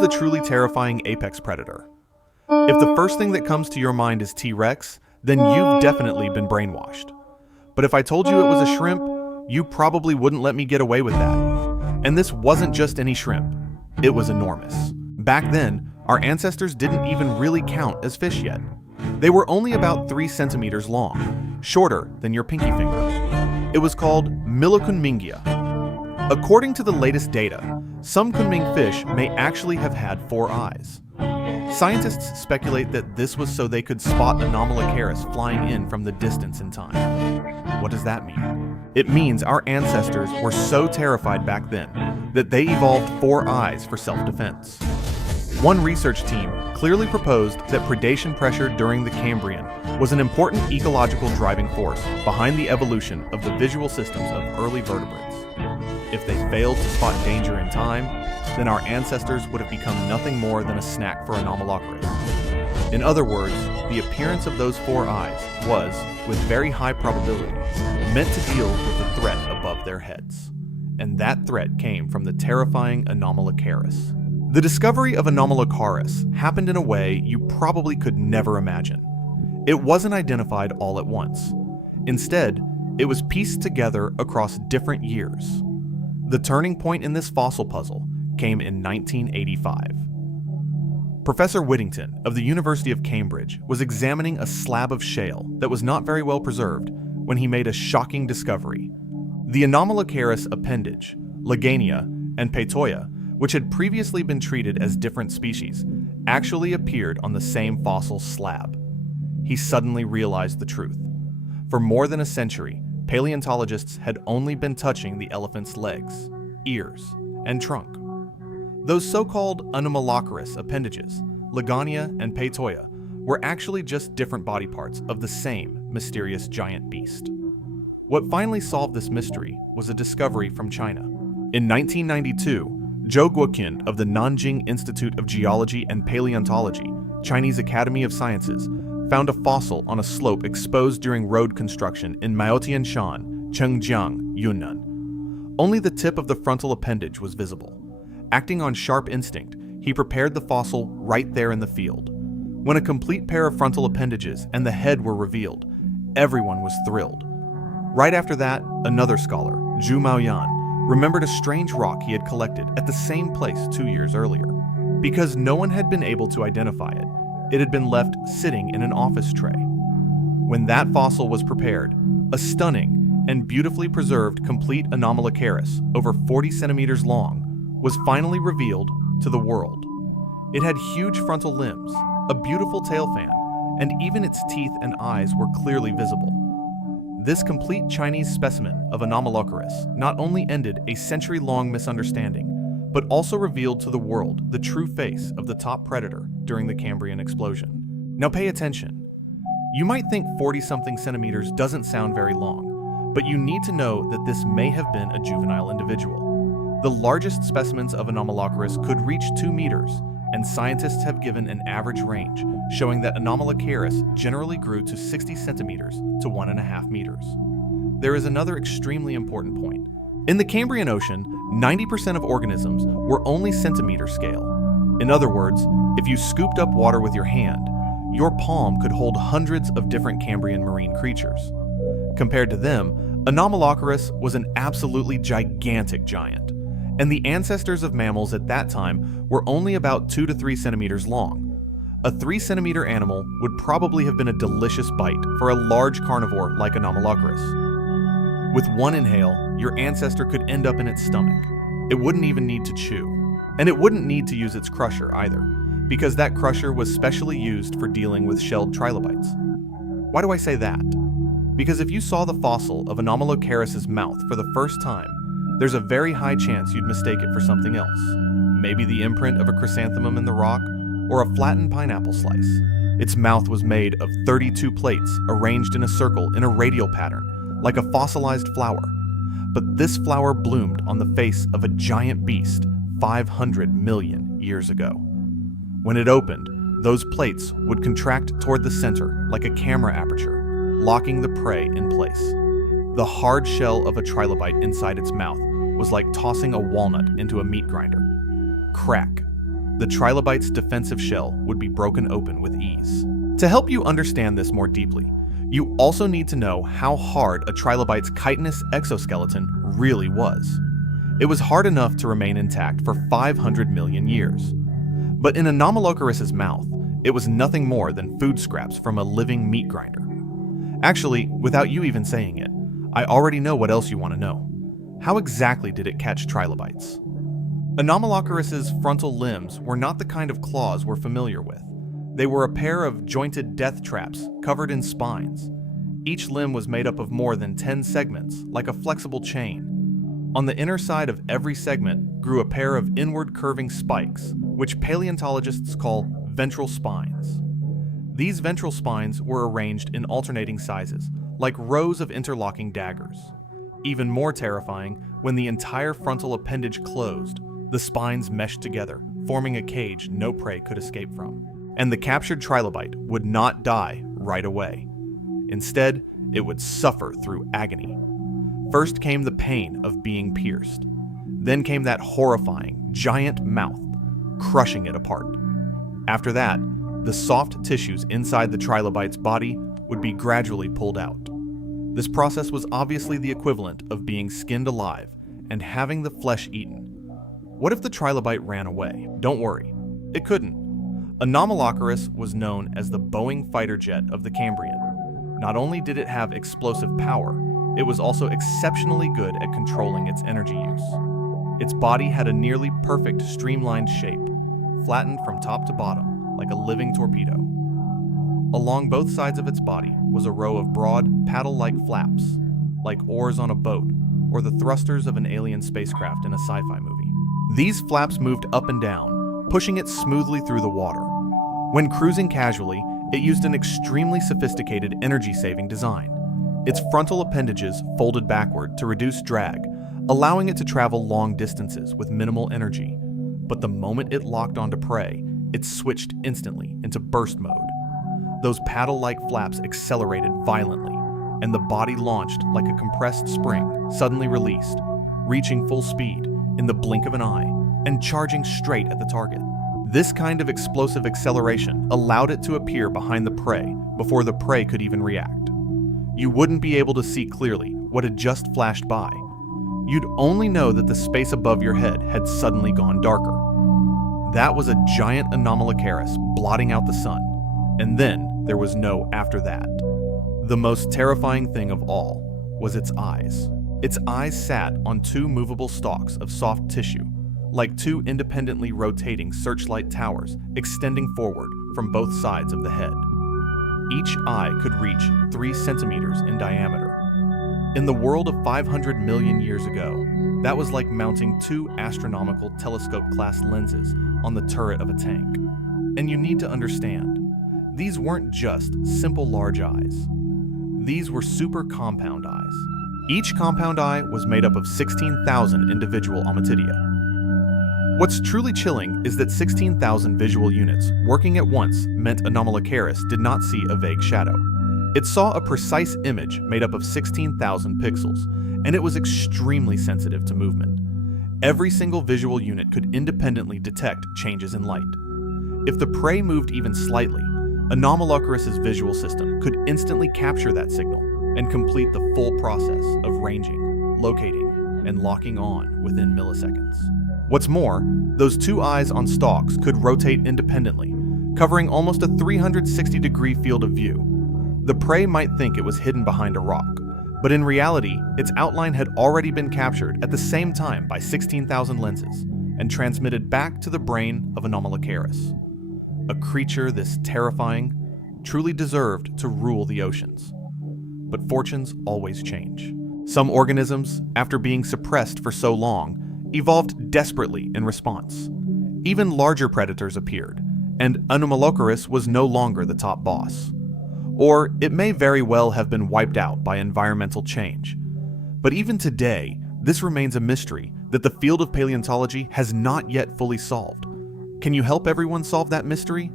the truly terrifying apex predator? If the first thing that comes to your mind is T-Rex, then you've definitely been brainwashed. But if I told you it was a shrimp, you probably wouldn't let me get away with that. And this wasn't just any shrimp. It was enormous. Back then, our ancestors didn't even really count as fish yet. They were only about 3 centimeters long, shorter than your pinky finger. It was called Milikunmingia. According to the latest data, some kunming fish may actually have had 4 eyes. Scientists speculate that this was so they could spot Anomalocaris flying in from the distance in time. What does that mean? It means our ancestors were so terrified back then that they evolved 4 eyes for self-defense. One research team clearly proposed that predation pressure during the Cambrian was an important ecological driving force behind the evolution of the visual systems of early vertebrates. If they failed to spot danger in time, then our ancestors would have become nothing more than a snack for Anomalocaris. In other words, the appearance of those 4 eyes was, with very high probability, meant to deal with the threat above their heads. And that threat came from the terrifying Anomalocaris. The discovery of Anomalocaris happened in a way you probably could never imagine. It wasn't identified all at once. Instead, it was pieced together across different years. The turning point in this fossil puzzle came in 1985. Professor Whittington of the University of Cambridge was examining a slab of shale that was not very well preserved when he made a shocking discovery. The Anomalocaris appendage, Legania, and Petoia, which had previously been treated as different species, actually appeared on the same fossil slab. He suddenly realized the truth. For more than a century, paleontologists had only been touching the elephant's legs, ears, and trunk. Those so-called Anomalocaris appendages, Legania and Petoia, were actually just different body parts of the same mysterious giant beast. What finally solved this mystery was a discovery from China. In 1992, Zhou Guoqin of the Nanjing Institute of Geology and Paleontology, Chinese Academy of Sciences, found a fossil on a slope exposed during road construction in Maotianshan, Chengjiang, Yunnan. Only the tip of the frontal appendage was visible. Acting on sharp instinct, he prepared the fossil right there in the field. When a complete pair of frontal appendages and the head were revealed, everyone was thrilled. Right after that, another scholar, Zhu Maoyan, remembered a strange rock he had collected at the same place 2 years earlier. Because no one had been able to identify it, it had been left sitting in an office tray. When that fossil was prepared, a stunning and beautifully preserved complete Anomalocaris, over 40 centimeters long, was finally revealed to the world. It had huge frontal limbs, a beautiful tail fan, and even its teeth and eyes were clearly visible. This complete Chinese specimen of Anomalocaris not only ended a century-long misunderstanding, but also revealed to the world the true face of the top predator during the Cambrian explosion. Now pay attention. You might think 40-something centimeters doesn't sound very long, but you need to know that this may have been a juvenile individual. The largest specimens of Anomalocaris could reach 2 meters, and scientists have given an average range, showing that Anomalocaris generally grew to 60 centimeters to 1.5 meters. There is another extremely important point. In the Cambrian Ocean, 90% of organisms were only centimeter scale. In other words, if you scooped up water with your hand, your palm could hold hundreds of different Cambrian marine creatures. Compared to them, Anomalocaris was an absolutely gigantic giant, and the ancestors of mammals at that time were only about 2 to 3 centimeters long. A 3-centimeter animal would probably have been a delicious bite for a large carnivore like Anomalocaris. With one inhale, your ancestor could end up in its stomach. It wouldn't even need to chew. And it wouldn't need to use its crusher either, because that crusher was specially used for dealing with shelled trilobites. Why do I say that? Because if you saw the fossil of Anomalocaris' mouth for the first time, there's a very high chance you'd mistake it for something else. Maybe the imprint of a chrysanthemum in the rock, or a flattened pineapple slice. Its mouth was made of 32 plates arranged in a circle in a radial pattern, like a fossilized flower. But this flower bloomed on the face of a giant beast 500 million years ago. When it opened, those plates would contract toward the center like a camera aperture, locking the prey in place. The hard shell of a trilobite inside its mouth was like tossing a walnut into a meat grinder. Crack. the trilobite's defensive shell would be broken open with ease. To help you understand this more deeply, you also need to know how hard a trilobite's chitinous exoskeleton really was. It was hard enough to remain intact for 500 million years. But in Anomalocaris' mouth, it was nothing more than food scraps from a living meat grinder. Actually, without you even saying it, I already know what else you want to know. How exactly did it catch trilobites? Anomalocaris' frontal limbs were not the kind of claws we're familiar with. They were a pair of jointed death traps covered in spines. Each limb was made up of more than 10 segments, like a flexible chain. On the inner side of every segment grew a pair of inward curving spikes, which paleontologists call ventral spines. These ventral spines were arranged in alternating sizes, like rows of interlocking daggers. Even more terrifying, when the entire frontal appendage closed, the spines meshed together, forming a cage no prey could escape from. And the captured trilobite would not die right away. Instead, it would suffer through agony. First came the pain of being pierced. Then came that horrifying, giant mouth, crushing it apart. After that, the soft tissues inside the trilobite's body would be gradually pulled out. This process was obviously the equivalent of being skinned alive and having the flesh eaten. What if the trilobite ran away? Don't worry, it couldn't. Anomalocaris was known as the Boeing fighter jet of the Cambrian. Not only did it have explosive power, it was also exceptionally good at controlling its energy use. Its body had a nearly perfect streamlined shape, flattened from top to bottom like a living torpedo. Along both sides of its body was a row of broad, paddle-like flaps, like oars on a boat or the thrusters of an alien spacecraft in a sci-fi movie. These flaps moved up and down, pushing it smoothly through the water. When cruising casually, it used an extremely sophisticated energy-saving design. Its frontal appendages folded backward to reduce drag, allowing it to travel long distances with minimal energy. But the moment it locked onto prey, it switched instantly into burst mode. Those paddle-like flaps accelerated violently, and the body launched like a compressed spring, suddenly released, reaching full speed in the blink of an eye and charging straight at the target. This kind of explosive acceleration allowed it to appear behind the prey before the prey could even react. You wouldn't be able to see clearly what had just flashed by. You'd only know that the space above your head had suddenly gone darker. That was a giant Anomalocaris blotting out the sun, and then there was no after that. The most terrifying thing of all was its eyes. Its eyes sat on two movable stalks of soft tissue, like two independently rotating searchlight towers extending forward from both sides of the head. Each eye could reach 3 centimeters in diameter. In the world of 500 million years ago, that was like mounting 2 astronomical telescope-class lenses on the turret of a tank. And you need to understand, these weren't just simple large eyes. These were super compound eyes. Each compound eye was made up of 16,000 individual ommatidia. What's truly chilling is that 16,000 visual units working at once meant Anomalocaris did not see a vague shadow. It saw a precise image made up of 16,000 pixels, and it was extremely sensitive to movement. Every single visual unit could independently detect changes in light. If the prey moved even slightly, Anomalocaris' visual system could instantly capture that signal and complete the full process of ranging, locating, and locking on within milliseconds. What's more, those 2 eyes on stalks could rotate independently, covering almost a 360-degree field of view. The prey might think it was hidden behind a rock, but in reality, its outline had already been captured at the same time by 16,000 lenses and transmitted back to the brain of Anomalocaris. A creature this terrifying truly deserved to rule the oceans. But fortunes always change. Some organisms, after being suppressed for so long, evolved desperately in response. Even larger predators appeared, and Anomalocaris was no longer the top boss. Or it may very well have been wiped out by environmental change. But even today, this remains a mystery that the field of paleontology has not yet fully solved. Can you help everyone solve that mystery?